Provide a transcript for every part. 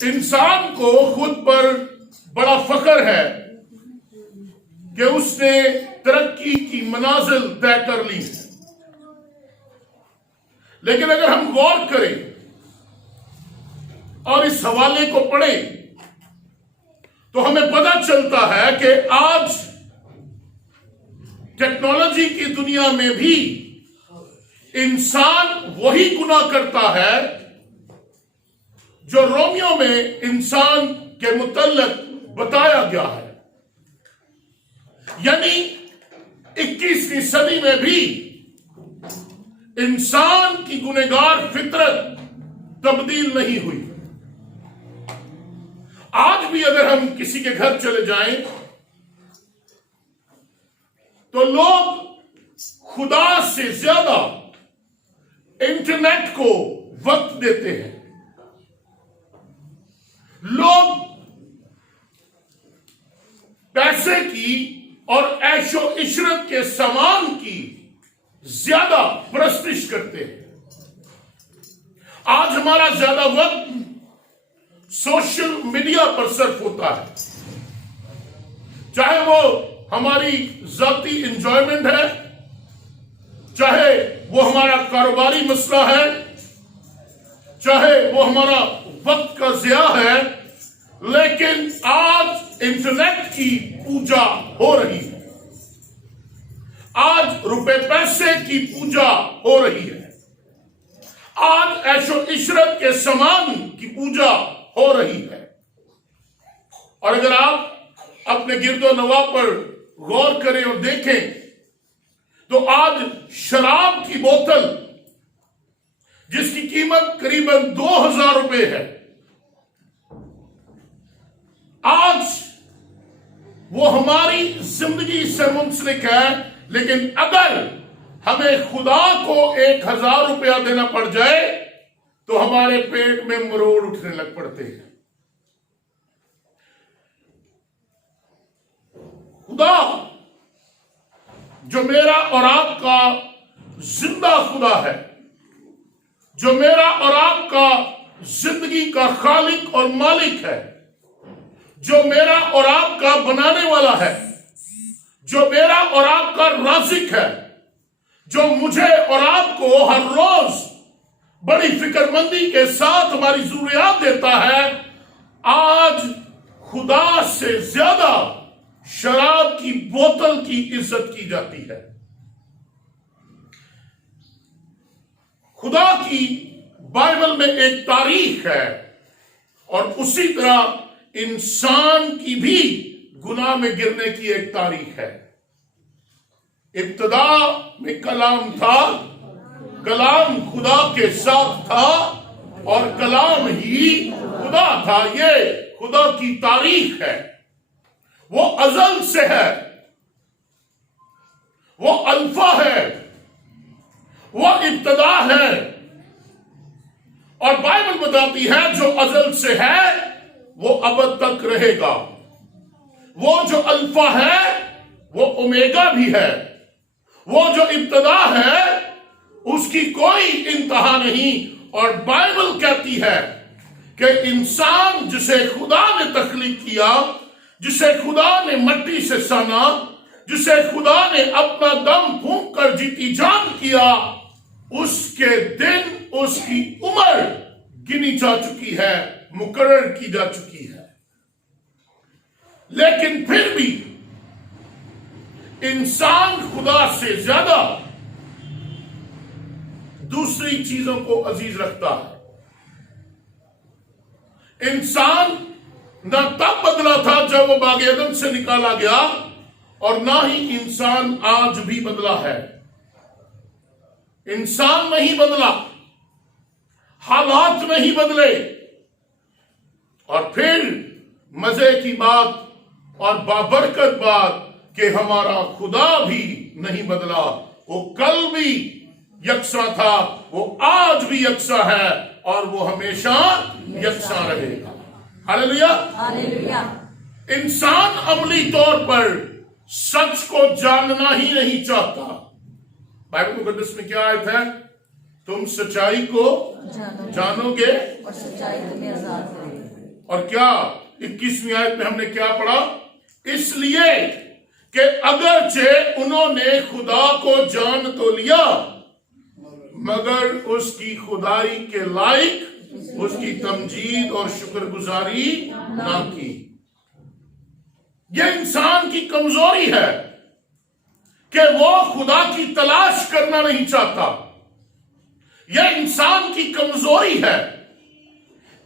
इंसान को खुद पर बड़ा फख्र है कि उसने तरक्की की मनाजिल तय कर ली है। लेकिन अगर हम गौर करें और इस हवाले को पढ़ें तो हमें पता चलता है कि आज टेक्नोलॉजी की दुनिया में भी इंसान वही गुनाह करता है जो रोमियो में इंसान के मुतल्लिक बताया गया है। यानी 21वीं सदी में भी इंसान की गुनहगार फितरत तब्दील नहीं हुई। आज भी अगर हम किसी के घर चले जाएं तो लोग खुदा से ज्यादा इंटरनेट को वक्त देते हैं। लोग पैसे की और ऐशो इशरत के सामान की ज्यादा परस्तिश करते हैं। आज हमारा ज्यादा वक्त सोशल मीडिया पर सर्फ होता है, चाहे वो हमारी जाती इंजॉयमेंट है, चाहे वो हमारा कारोबारी मसला है, चाहे वो हमारा वक्त का ज़िया है। लेकिन आज इंटरनेट की पूजा हो रही है, आज रुपए पैसे की पूजा हो रही है, आज ऐशो इशरत के सामान की पूजा हो रही है। और अगर आप अपने गिरदो नवा पर गौर करें और देखें तो आज शराब की बोतल जिसकी कीमत करीबन 2000 रुपए है, आज वो हमारी जिंदगी से मुंसलिक है। लेकिन अगर हमें खुदा को 1000 रुपया देना पड़ जाए तो हमारे पेट में मरोड़ उठने लग पड़ते हैं। खुदा जो मेरा और आपका जिंदा खुदा है, जो मेरा और आपका जिंदगी का खालिक और मालिक है, जो मेरा और आपका बनाने वाला है, जो मेरा और आपका राज़िक है, जो मुझे और आपको हर रोज बड़ी फिक्रमंदी के साथ हमारी जरूरियात देता है, आज खुदा से ज्यादा शराब की बोतल की इज्जत की जाती है। खुदा की बाइबल में एक तारीख है और उसी तरह इंसान की भी गुनाह में गिरने की एक तारीख है। इब्तिदा में कलाम था, कलाम खुदा के साथ था और कलाम ही खुदा था। ये खुदा की तारीख है। वो अजल से है, वो अल्फा है, वो इब्तिदा है। और बाइबल बताती है जो अजल से है वो अबद तक रहेगा। वो जो अल्फा है वो ओमेगा भी है। वो जो इब्तिदा है उसकी कोई इंतहा नहीं। और बाइबल कहती है कि इंसान जिसे खुदा ने तख्लीक किया, जिसे खुदा ने मिट्टी से साना, जिसे खुदा ने अपना दम फूंक कर जीती जान किया, उसके दिन, उसकी उम्र गिनी जा चुकी है, मुकर्रर की जा चुकी है। लेकिन फिर भी इंसान खुदा से ज्यादा दूसरी चीजों को अजीज रखता है। इंसान ना तब बदला था जब वो बाग एदन से निकाला गया और ना ही इंसान आज भी बदला है। इंसान नहीं बदला, हालात नहीं बदले। और फिर मजे की बात और बाबरकत बात कि हमारा खुदा भी नहीं बदला। वो कल भी यकसा था, वो आज भी यकसा है और वो हमेशा यकसा रहेगा। Hallelujah, hallelujah. इंसान अमली तौर पर सच को जानना ही नहीं चाहता। बाइबल मुकद्दस में क्या आयत है? तुम सच्चाई को जानोगे और सच्चाई तुम्हें आजाद करेगी। और क्या 21वीं आयत में हमने क्या पढ़ा? इसलिए कि अगरचे उन्होंने खुदा को जान तो लिया मगर उसकी खुदाई के लायक उसकी तमजीद और शुक्रगुजारी ना की। यह इंसान की कमजोरी है कि वो खुदा की तलाश करना नहीं चाहता। यह इंसान की कमजोरी है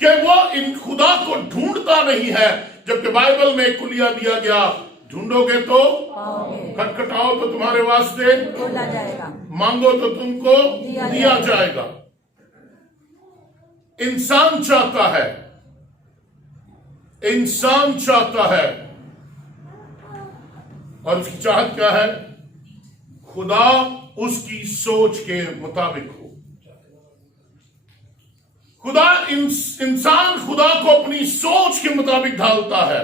कि वो इन खुदा को ढूंढता नहीं है, जबकि बाइबल में कुलिया दिया गया, ढूंढोगे तो खटखटाओ तो तुम्हारे वास्ते खोला जाएगा, मांगो तो तुमको दिया जाएगा। इंसान चाहता है, इंसान चाहता है, और उसकी चाहत क्या है? खुदा उसकी सोच के मुताबिक हो। खुदा इंसान खुदा को अपनी सोच के मुताबिक ढालता है।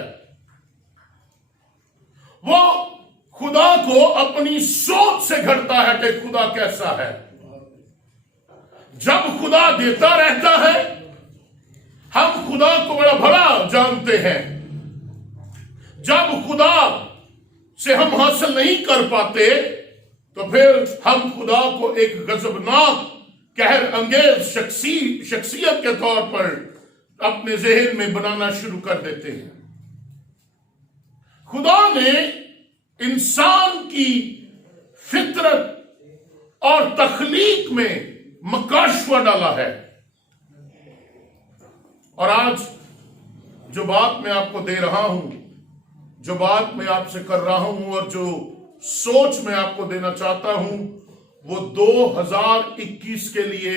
वो खुदा को अपनी सोच से घड़ता है कि खुदा कैसा है। जब खुदा देता रहता है हम खुदा को बड़ा बड़ा जानते हैं। जब खुदा से हम हासिल नहीं कर पाते तो फिर हम खुदा को एक गजबनाक कहर अंगेज शख्सियत के तौर पर अपने जहन में बनाना शुरू कर देते हैं। खुदा ने इंसान की फितरत और तख्लीक में मकाशवा डाला है। और आज जो बात मैं आपको दे रहा हूं, जो बात मैं आपसे कर रहा हूं और जो सोच मैं आपको देना चाहता हूं, वो 2021 के लिए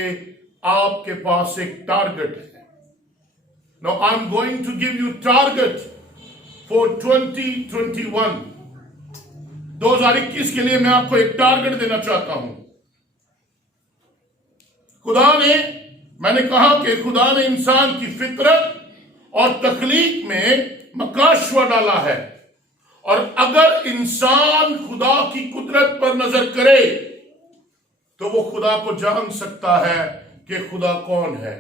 आपके पास एक टारगेट है। Now I am going to give you target for 2021। 2021 के लिए मैं आपको एक टारगेट देना चाहता हूं। मैंने कहा कि खुदा ने इंसान की फितरत और तख्लीक में मकाशवा डाला है, और अगर इंसान खुदा की कुदरत पर नजर करे तो वो खुदा को जान सकता है कि खुदा कौन है।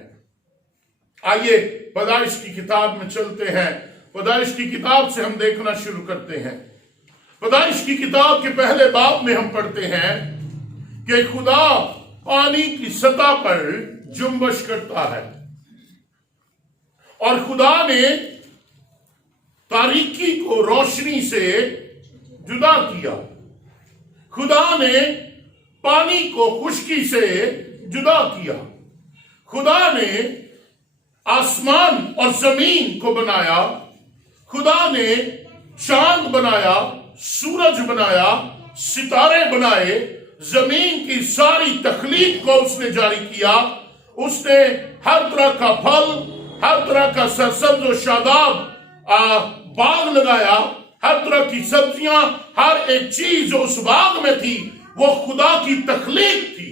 आइए पैदाइश की किताब में चलते हैं। पैदाइश की किताब से हम देखना शुरू करते हैं। पैदाइश की किताब के पहले बाब में हम पढ़ते हैं कि खुदा पानी की सतह पर जुम्बश करता है, और खुदा ने तारीकी को रोशनी से जुदा किया। खुदा ने पानी को खुश्की से जुदा किया। खुदा ने आसमान और जमीन को बनाया। खुदा ने चांद बनाया, सूरज बनाया, सितारे बनाए, जमीन की सारी तख्लीक को उसने जारी किया। उसने हर तरह का फल, हर तरह का सरसब्ज और शादाब बाग लगाया। हर तरह की सब्जियां, हर एक चीज जो उस बाग में थी वो खुदा की तख्लीक थी।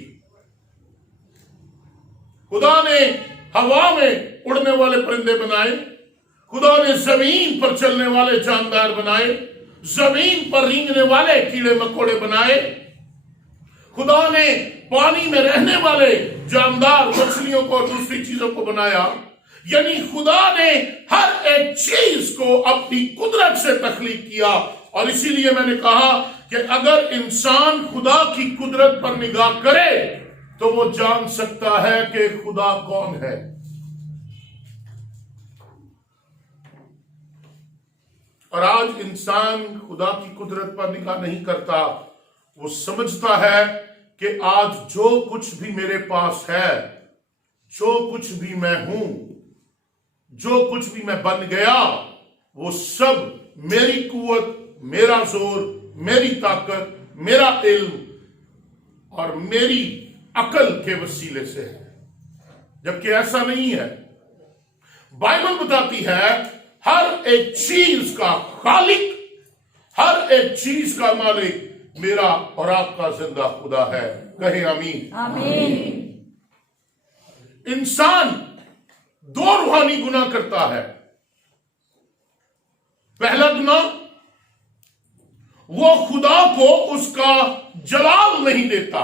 खुदा ने हवा में उड़ने वाले परिंदे बनाए। खुदा ने जमीन पर चलने वाले जानदार बनाए। जमीन पर रेंगने वाले कीड़े मकोड़े बनाए। खुदा ने पानी में रहने वाले जानदार मछलियों को और दूसरी चीजों को बनाया। यानी खुदा ने हर एक चीज को अपनी कुदरत से तख्लीक किया। और इसीलिए मैंने कहा कि अगर इंसान खुदा की कुदरत पर निगाह करे तो वो जान सकता है कि खुदा कौन है। और आज इंसान खुदा की कुदरत पर निगाह नहीं करता। वो समझता है कि आज जो कुछ भी मेरे पास है, जो कुछ भी मैं हूं, जो कुछ भी मैं बन गया, वो सब मेरी कुवत, मेरा जोर, मेरी ताकत, मेरा इल्म और मेरी अकल के वसीले से है। जबकि ऐसा नहीं है। बाइबल बताती है हर एक चीज का खालिक, हर एक चीज का मालिक मेरा और आपका जिंदा खुदा है। कहे आमीन। आमीन। इंसान दो रूहानी गुनाह करता है। पहला गुनाह, वो खुदा को उसका जलाल नहीं देता।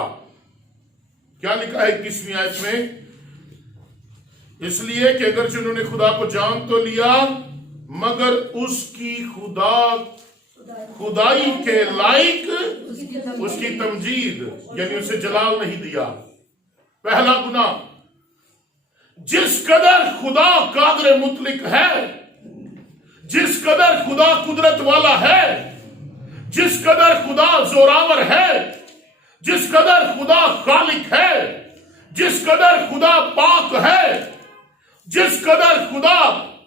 क्या लिखा है 21वीं आयत में? इसलिए कि अगर उन्होंने खुदा को जान तो लिया, मगर उसकी खुदाई के लायक उसकी तमजीद यानी उसे जलाल नहीं दिया। पहला गुनाह, जिस कदर खुदा कादर मुतलिक है, जिस कदर खुदा कुदरत वाला है, जिस कदर खुदा जोरावर है, जिस कदर खुदा खालिक है, जिस कदर खुदा पाक है, जिस कदर खुदा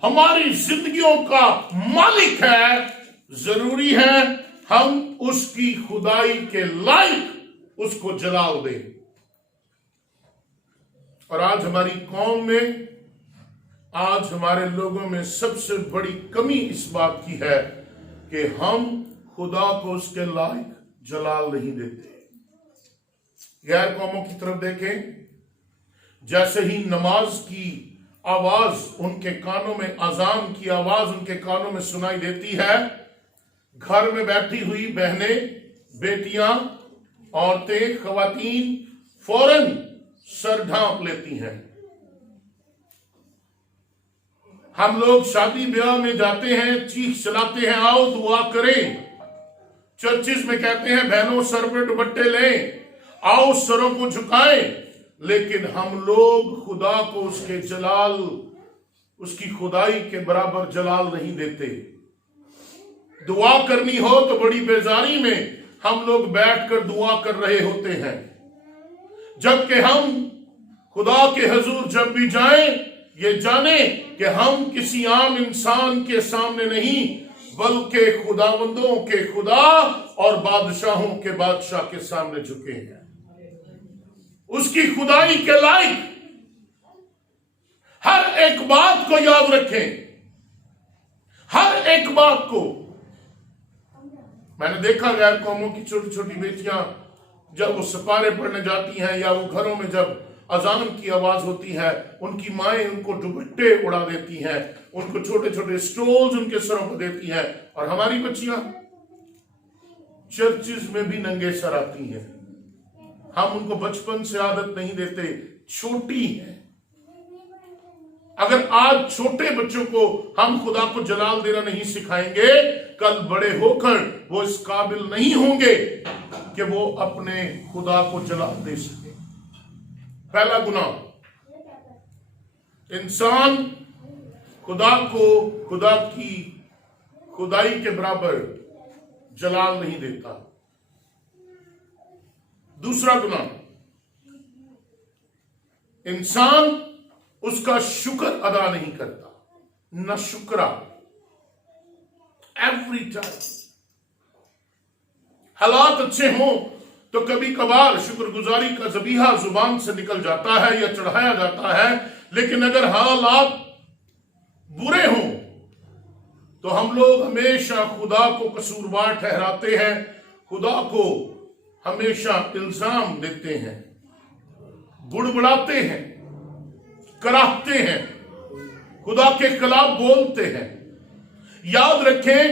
हमारी जिंदगियों का मालिक है, जरूरी है हम उसकी खुदाई के लायक उसको जलाल दें। और आज हमारी कौम में, आज हमारे लोगों में सबसे बड़ी कमी इस बात की है कि हम खुदा को उसके लायक जलाल नहीं देते। गैर कौमों की तरफ देखें, जैसे ही नमाज की आवाज उनके कानों में, अजान की आवाज उनके कानों में सुनाई देती है, घर में बैठी हुई बहनें, बेटियां, औरतें, खवातीन फौरन सर ढांप लेती हैं। हम लोग शादी ब्याह में जाते हैं, चीख चलाते हैं, आओ दुआ करें। चर्चिस में कहते हैं बहनों सर पे दुपट्टे लें, आओ सरों को झुकाएं। लेकिन हम लोग खुदा को उसके जलाल, उसकी खुदाई के बराबर जलाल नहीं देते। दुआ करनी हो तो बड़ी बेजारी में हम लोग बैठकर दुआ कर रहे होते हैं, जबकि हम खुदा के हुजूर जब भी जाएं, ये जाने कि हम किसी आम इंसान के सामने नहीं, बल्कि खुदावंदों के खुदा और बादशाहों के बादशाह के सामने झुके हैं। उसकी खुदाई के लायक हर एक बात को याद रखें, हर एक बात को। मैंने देखा गैर कौमों की छोटी छोटी बेटियां जब वो सिपारे पढ़ने जाती हैं या वो घरों में जब अजान की आवाज होती है, उनकी माएं उनको दुपट्टे उड़ा देती हैं, उनको छोटे छोटे स्टोल्स उनके सरों पर देती हैं। और हमारी बच्चियां चर्चिस में भी नंगे सर आती हैं। हम उनको बचपन से आदत नहीं देते, छोटी है। अगर आज छोटे बच्चों को हम खुदा को जलाल देना नहीं सिखाएंगे, कल बड़े होकर वो इस काबिल नहीं होंगे कि वो अपने खुदा को जलाल दे सके। पहला गुनाह, इंसान खुदा को खुदा की खुदाई के बराबर जलाल नहीं देता। दूसरा गुनाह, इंसान उसका शुक्र अदा नहीं करता, न शुक्रा। एवरी टाइम हालात अच्छे हों तो कभी कभार शुक्रगुजारी का ज़बीहा जुबान से निकल जाता है या चढ़ाया जाता है, लेकिन अगर हालात बुरे हों तो हम लोग हमेशा खुदा को कसूरवार ठहराते हैं, खुदा को हमेशा इल्जाम देते हैं, बुड़बुड़ाते हैं, कराहते हैं, खुदा के खिलाफ बोलते हैं। याद रखें,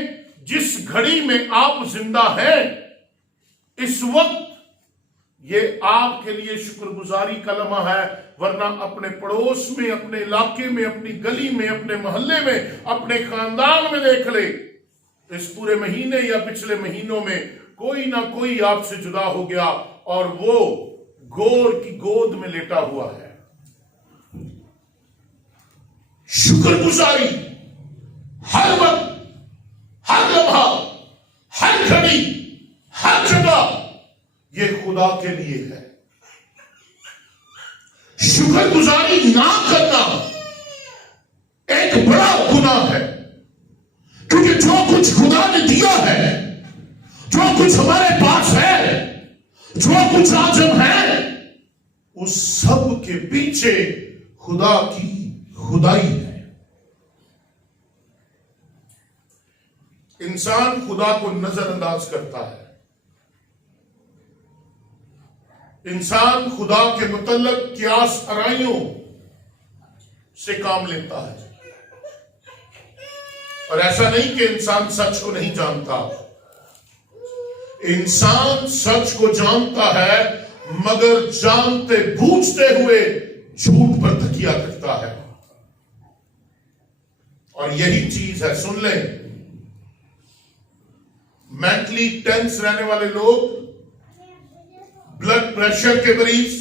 जिस घड़ी में आप जिंदा हैं, इस वक्त ये आपके लिए शुक्रगुजारी का लम्हा है, वरना अपने पड़ोस में, अपने इलाके में, अपनी गली में, अपने मोहल्ले में, अपने खानदान में देख ले, इस पूरे महीने या पिछले महीनों में कोई ना कोई आपसे जुदा हो गया और वो गोर की गोद में लेटा हुआ है। शुक्रगुजारी हर वक्त, हर लम्हा, हर घड़ी, हर जगह ये खुदा के लिए है। शुक्रगुजारी ना करना एक बड़ा गुनाह है, क्योंकि जो कुछ खुदा ने दिया है, जो कुछ हमारे पास है, जो कुछ आज हम हैं, उस सब के पीछे खुदा की खुदाई है। इंसान खुदा को नजरअंदाज करता है, इंसान खुदा के मुतल्लक कियास आराइयों से काम लेता है। और ऐसा नहीं कि इंसान सच को नहीं जानता, इंसान सच को जानता है, मगर जानते बूझते हुए झूठ पर तकिया करता है। और यही चीज है, सुन ले, मेंटली टेंस रहने वाले लोग, ब्लड प्रेशर के मरीज,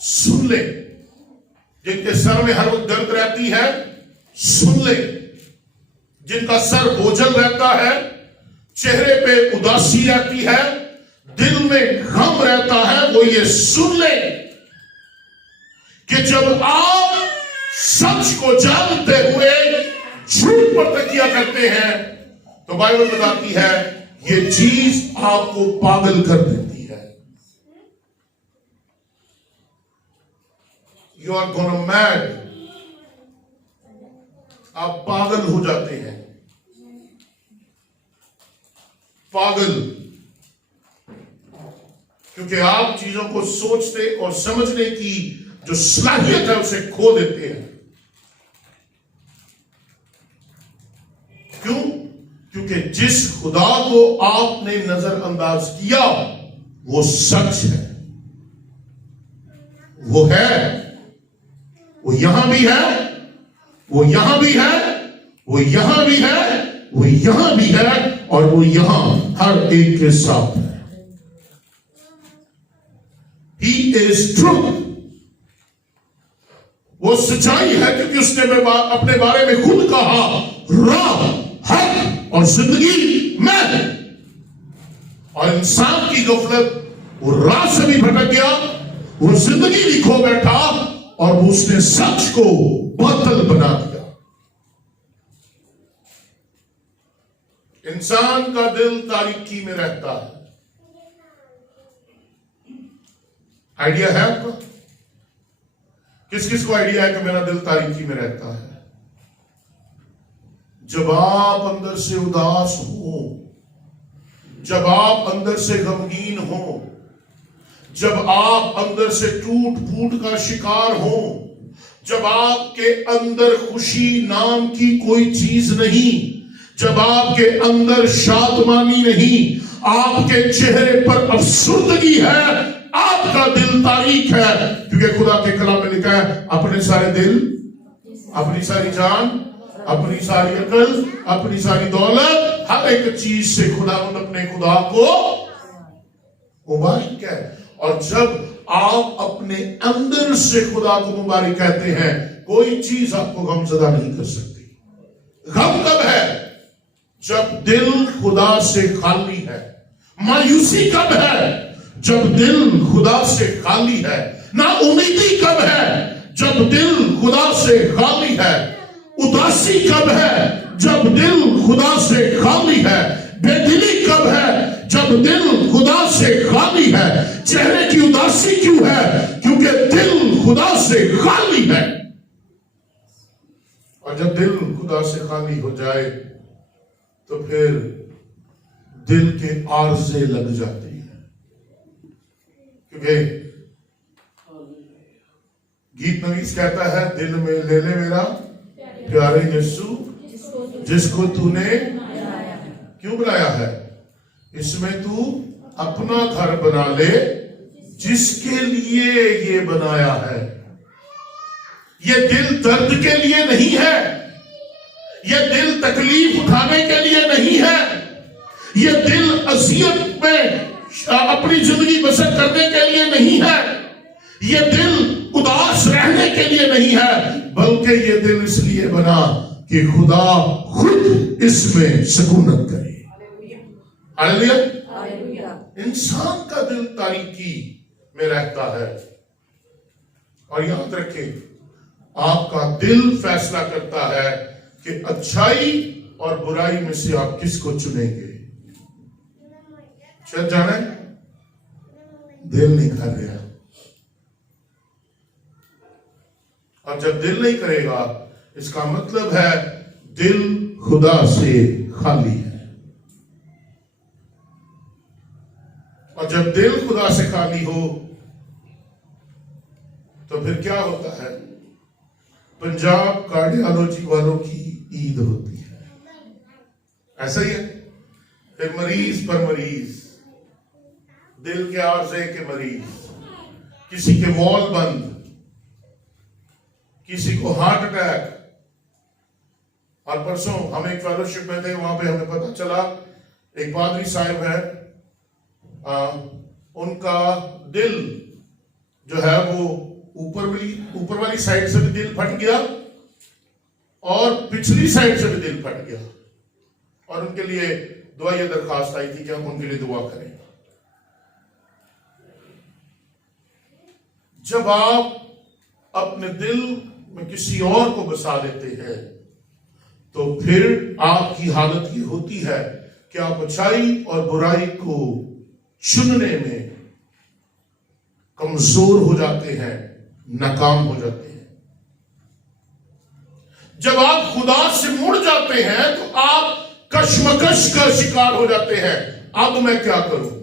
सुन ले, जिनके सर में हर वक्त दर्द रहती है, सुन ले, जिनका सर बोझल रहता है, चेहरे पे उदासी रहती है, दिल में गम रहता है, वो ये सुन ले कि जब आप सच को जानते हुए झूठ पर तकिया करते हैं तो बाइबल बताती है ये चीज आपको पागल कर देती है। यू आर गोना मैड, आप पागल हो जाते हैं, पागल, क्योंकि आप चीजों को सोचते और समझने की जो सलाहियत है उसे खो देते हैं। क्यों? क्योंकि जिस खुदा को आपने नजरअंदाज किया वो सच है, वो है, वो यहां भी है, वो यहां भी है, वो यहां भी है, वो यहां भी है, और वो यहां हर एक के साथ है। He is truth, वो सच्चाई है, क्योंकि उसने अपने बारे में खुद कहा राह, हक और जिंदगी मैं। और इंसान की गफलत, वो राह से भी भटक गया, वो जिंदगी भी खो बैठा, और उसने सच को बातिल बना दिया। इंसान का दिल तारीकी में रहता है। आइडिया है आपको? किस किस को आइडिया है कि मेरा दिल तारीकी में रहता है? जब आप अंदर से उदास हो, जब आप अंदर से गमगीन हो, जब आप अंदर से टूट फूट का शिकार हो, जब आपके अंदर खुशी नाम की कोई चीज नहीं, जब आपके अंदर शादमानी नहीं, आपके चेहरे पर अफसुर्दगी है, आपका दिल तारीक है। क्योंकि खुदा के कलाम में लिखा है अपने सारे दिल, अपनी सारी जान, अपनी सारी अकल, अपनी सारी दौलत, हर एक चीज से खुदावंद अपने खुदा को मुबारक है। और जब आप अपने अंदर से खुदा को मुबारक कहते हैं, कोई चीज आपको गमज़दा नहीं कर सकती। गम कब है? जब दिल खुदा से खाली है। मायूसी कब है? जब दिल खुदा से खाली है। नाउमीदी कब है? जब दिल खुदा से खाली है। उदासी कब है? जब दिल खुदा से खाली है। बेदिली कब है? जब दिल खुदा से खाली है। चेहरे की उदासी क्यों है? क्योंकि दिल खुदा से खाली है। और जब दिल खुदा से खाली हो जाए तो फिर दिल के आर्जे लग जाती है। क्योंकि गीत नवीस कहता है, दिल में ले ले मेरा प्यारे यीशु जिसको तूने क्यों बनाया है, इसमें तू अपना घर बना ले जिसके लिए ये बनाया है। ये दिल दर्द के लिए नहीं है, ये दिल तकलीफ उठाने के लिए नहीं है, ये दिल अजियत में अपनी जिंदगी बसर करने के लिए नहीं है, ये दिल उदास रहने के लिए नहीं है, बल्कि ये दिल इसलिए बना कि खुदा खुद इसमें सुकूनत करे। हालेलुया। इंसान का दिल तारीकी में रहता है। और याद रखें, आपका दिल फैसला करता है कि अच्छाई और बुराई में से आप किसको चुनेंगे। चल जाने दिल नहीं कर रहा, और जब दिल नहीं करेगा इसका मतलब है दिल खुदा से खाली है। और जब दिल खुदा से खाली हो तो फिर क्या होता है? पंजाब कार्डियोलॉजी वालों की ईद होती है। ऐसा ही है। फिर मरीज पर मरीज, दिल के आर्जे के मरीज, किसी के वॉल बंद, किसी को हार्ट अटैक, और परसों हम एक फेलोशिप में थे, वहां पे हमें पता चला एक पादरी साहब है, उनका दिल जो है वो ऊपर वाली साइड से भी दिल फट गया और पिछली साइड से भी दिल फट गया, और उनके लिए दुआ ये दरखास्त आई थी कि हम उनके लिए दुआ करें। जब आप अपने दिल में किसी और को बसा लेते हैं तो फिर आपकी हालत ये होती है कि आप अच्छाई और बुराई को चुनने में कमजोर हो जाते हैं, नाकाम हो जाते हैं। जब आप खुदा से मुड़ जाते हैं तो आप कश्मकश का शिकार हो जाते हैं। अब मैं क्या करूं?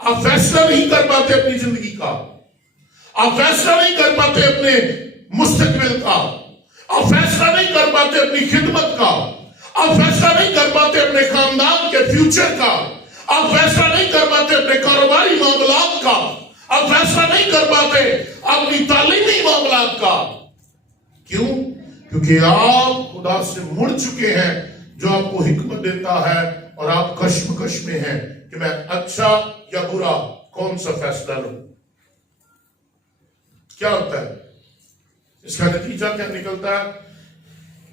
आप फैसला नहीं कर पाते अपनी जिंदगी का, आप फैसला नहीं कर पाते अपने मुस्तकबिल का, आप फैसला नहीं कर पाते अपनी खिदमत का, आप फैसला नहीं कर पाते अपने खानदान के फ्यूचर का, आप फैसला नहीं कर पाते अपने कारोबारी मामलात का, आप फैसला नहीं कर पाते अपनी तालीमी मामलात का। क्यों? क्योंकि आप खुदा से मुड़ चुके हैं जो आपको हिकमत देता है, और आप कश्मकश में हैं कि मैं अच्छा या बुरा कौन सा फैसला लूं। क्या होता है? इसका नतीजा क्या निकलता है?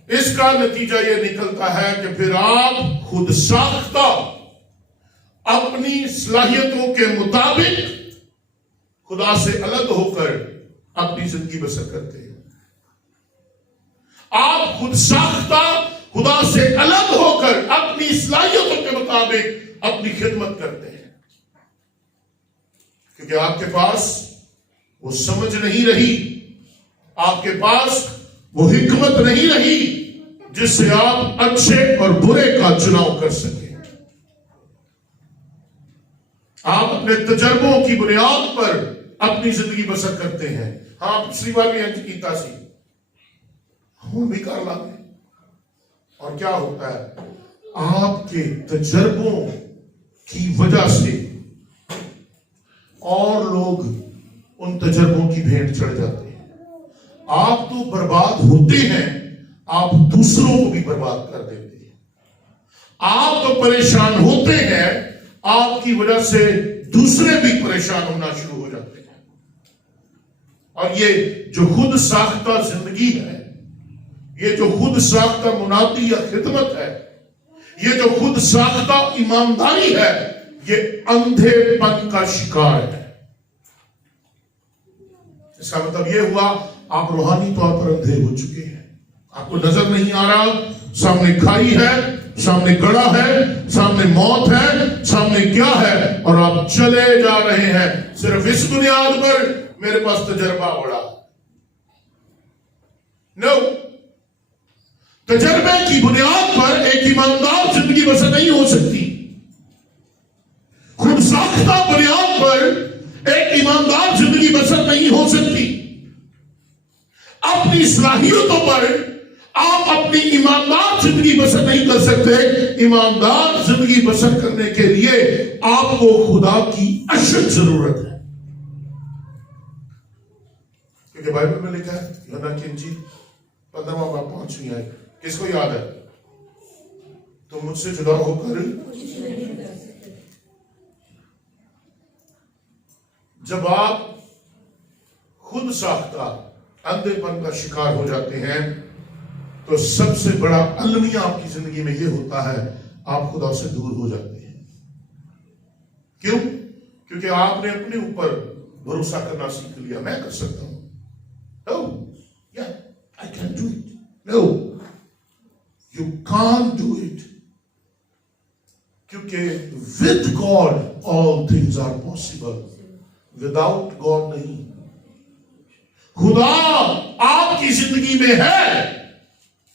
इसका नतीजा यह निकलता है कि फिर आप खुद साख्ता अपनी सलाहियतों के मुताबिक खुदा से अलग होकर अपनी जिंदगी बसर करते हैं। आप खुद साख्ता खुदा से अलग होकर अपनी सलाहियतों के मुताबिक अपनी खिदमत करते हैं, क्योंकि आपके पास वो समझ नहीं रही, आपके पास वो हिकमत नहीं रही जिससे आप अच्छे और बुरे का चुनाव कर सके। आप अपने तजर्बों की बुनियाद पर अपनी जिंदगी बसर करते हैं। हाँ, पिछली बार भी इंज कीता सी, हम भी कर लाते। और क्या होता है? आपके तजर्बों की वजह से और लोग उन तजर्बों की भेंट चढ़ जाते हैं। आप तो बर्बाद होते हैं, आप दूसरों को भी बर्बाद कर देते हैं। आप तो परेशान होते हैं, आपकी वजह से दूसरे भी परेशान होना शुरू हो जाते हैं। और ये जो खुद साख्ता जिंदगी है, ये जो खुद साख्ता मुनादी या खिदमत है, ये जो खुद साख्ता ईमानदारी है, ये अंधेपन का शिकार है। इसका मतलब ये हुआ आप रूहानी तौर पर अंधे हो चुके हैं। आपको नजर नहीं आ रहा, सामने खाई है, सामने गड़ा है, सामने मौत है, सामने क्या है, और आप चले जा रहे हैं सिर्फ इस बुनियाद पर मेरे पास तजर्बा बड़ा। नो, तजर्बे की बुनियाद पर एक ईमानदार जिंदगी बसर नहीं हो सकती। खुद साख्ता बुनियाद पर एक ईमानदार जिंदगी बसर नहीं हो सकती। अपनी सलाहियतों पर आप अपनी ईमानदार जिंदगी बसर नहीं कर सकते। ईमानदार जिंदगी बसर करने के लिए आपको खुदा की अशद जरूरत है, क्योंकि बाइबल में लिखा है, यूहन्ना की इंजील 15वां बाब 5वीं आयत, किसको याद है? तो मुझसे जुदा होकर जब आप खुद साख्ता अंधेपन का शिकार हो जाते हैं तो सबसे बड़ा अलमिया आपकी जिंदगी में यह होता है, आप खुदा से दूर हो जाते हैं। क्यों? क्योंकि आपने अपने ऊपर भरोसा करना सीख लिया। मैं कर सकता हूं, oh, yeah, I can do it. No, you can't do it. क्योंकि with God all things are possible. Without God नहीं। खुदा आपकी जिंदगी में है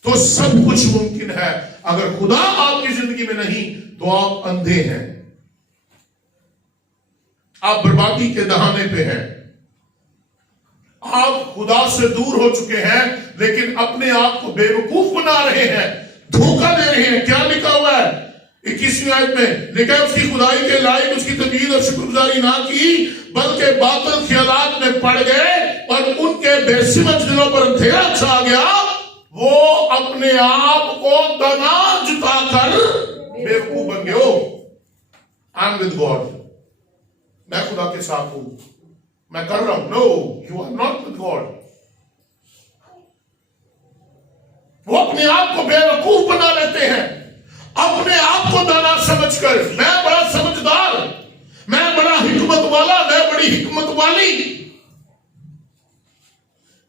तो सब कुछ मुमकिन है। अगर खुदा आपकी जिंदगी में नहीं तो आप अंधे हैं, आप बर्बादी के दहाने पे हैं। आप खुदा से दूर हो चुके हैं, लेकिन अपने आप को बेवकूफ बना रहे हैं, धोखा दे रहे हैं। क्या लिखा हुआ है 21वीं आयत में? लिखा है, उसकी खुदाई के लायक उसकी तमीद और शुक्रगुजारी ना की, बल्कि बातिल ख्यालात में पड़ गए और उनके बेसिमत दिलों पर अंधेरा छा गया। वो अपने आप को दना जुटाकर बेवकूफ बन गए हो। आई एम विद गॉड, मैं खुदा के साथ हूं, मैं कर रहा हूं। No, you are not with God. वो अपने आप को बेवकूफ बना लेते हैं, अपने आप को दाना समझकर। मैं बड़ा समझदार, मैं बड़ा हिकमत वाला, मैं बड़ी हिकमत वाली।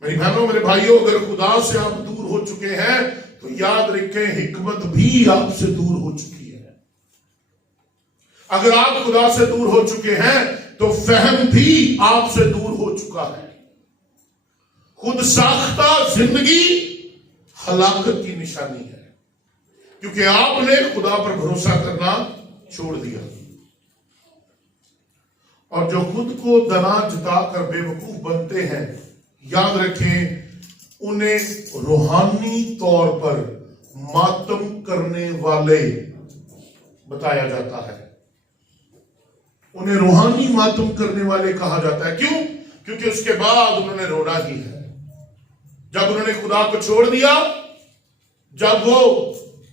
मेरी बहनों, मेरे भाइयों, अगर खुदा से आप दूर हो चुके हैं तो याद रखें, हिकमत भी आपसे दूर हो चुकी है। अगर आप खुदा से दूर हो चुके हैं तो फहम भी आपसे दूर हो चुका है। खुद साख्ता जिंदगी हलाकत की निशानी है, क्योंकि आपने खुदा पर भरोसा करना छोड़ दिया। और जो खुद को दना जुटाकर बेवकूफ बनते हैं, याद रखें, उन्हें रूहानी तौर पर मातम करने वाले बताया जाता है। उन्हें रूहानी मातम करने वाले कहा जाता है। क्यों? क्योंकि उसके बाद उन्होंने रोना ही है। जब उन्होंने खुदा को छोड़ दिया, जब वो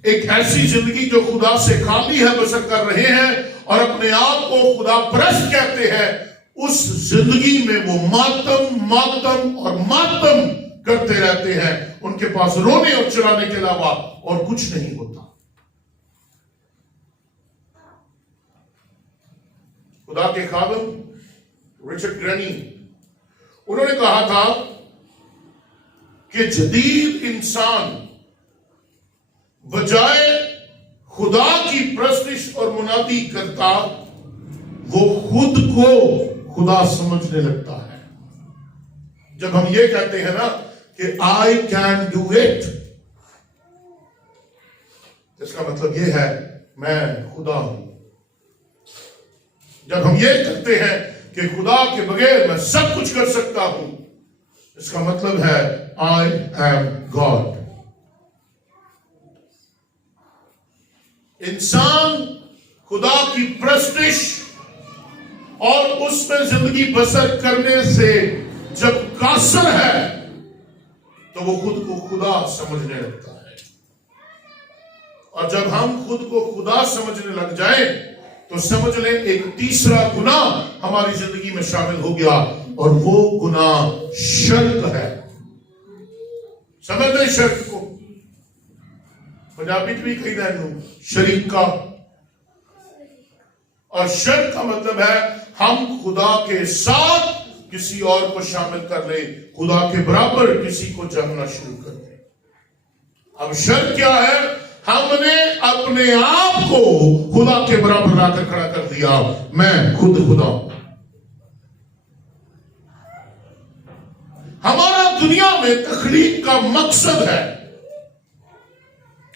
एक ऐसी जिंदगी जो खुदा से खाली है बसर कर रहे हैं और अपने आप को खुदा परस्त कहते हैं, उस जिंदगी में वो मातम मातम और मातम करते रहते हैं। उनके पास रोने और चिल्लाने के अलावा और कुछ नहीं होता। खुदा के खादिम रिचर्ड ग्रैनी, उन्होंने कहा था कि जदीद इंसान बजाय खुदा की प्रस्तुति और मुनादी करता, वो खुद को खुदा समझने लगता है। जब हम ये कहते हैं ना कि आई कैन डू इट, इसका मतलब ये है मैं खुदा हूं। जब हम ये कहते हैं कि खुदा के बगैर मैं सब कुछ कर सकता हूं, इसका मतलब है आई एम गॉड। इंसान खुदा की प्रस्तुति और उसमें जिंदगी बसर करने से जब कासर है तो वो खुद को खुदा समझने लगता है। और जब हम खुद को खुदा समझने लग जाएं तो समझ लें एक तीसरा गुनाह हमारी जिंदगी में शामिल हो गया, और वो गुनाह शर्क है। समझ लें शर्क को, पंजाबी भी कही जाए शरीक का। और शर्क का मतलब है हम खुदा के साथ किसी और को शामिल कर ले, खुदा के बराबर किसी को जानना शुरू कर दे। अब शर्क क्या है? हमने अपने आप को खुदा के बराबर लाकर खड़ा कर दिया, मैं खुद खुदा हूं। हमारा दुनिया में तखलीक का मकसद है।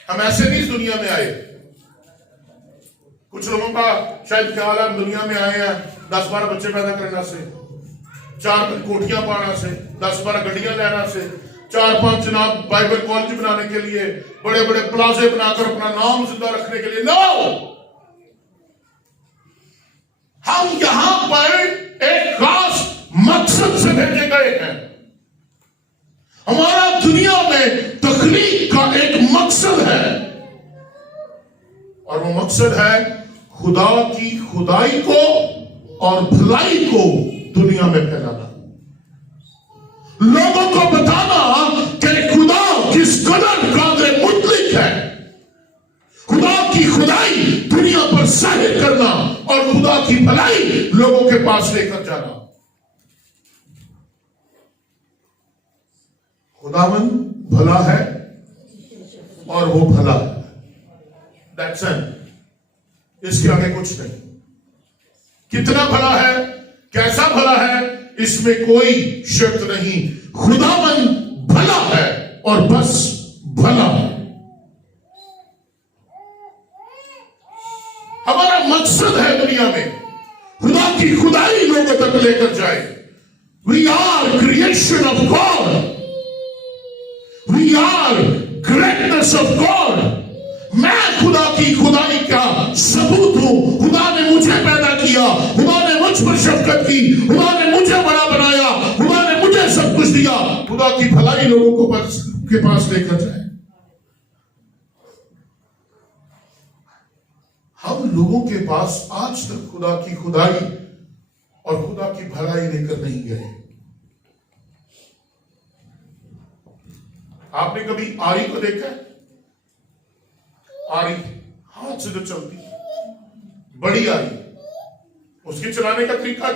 हम ऐसे नहीं इस दुनिया में आए। कुछ लोगों का शायद ख्याल है हम दुनिया में आए हैं 10-12 बच्चे पैदा करने से, 4 कोठियां पाना से, 10-12 गड्डियां लेना से, 4-5 जनाब बाइबल कॉलेज बनाने के लिए, बड़े बड़े प्लाजे बनाकर अपना नाम जिंदा रखने के लिए। नो, हम यहां पर एक खास मकसद से भेजे गए हैं। हमारा दुनिया में तखलीक का एक मकसद है, और वो मकसद है खुदा की खुदाई को और भलाई को दुनिया में फैलाना, लोगों को बताना कि खुदा किस कदर कादिर मुतलिक है, खुदा की खुदाई दुनिया पर जाहिर करना और खुदा की भलाई लोगों के पास लेकर जाना। खुदावन भला है और वो भला है, दैट्स इट। इसके आगे कुछ नहीं। कितना भला है, कैसा भला है, इसमें कोई शर्त नहीं। खुदावन भला है और बस भला है। हमारा मकसद है दुनिया में खुदा की खुदाई लोगों तक लेकर जाए। We are creation of God, we are greatness of God. मैं खुदा की खुदाई का सबूत हूं। खुदा ने मुझे पैदा किया, खुदा ने मुझ पर शफकत की, खुदा ने मुझे बड़ा बनाया, खुदा ने मुझे सब कुछ दिया। खुदा की भलाई लोगों को के पास लेकर जाए। हम लोगों के पास आज तक खुदा की खुदाई और खुदा की भलाई लेकर नहीं गए। आपने कभी आरी को देखा है? आरी हाथ से जो चलती, बड़ी आरी, उसके चलाने का तरीका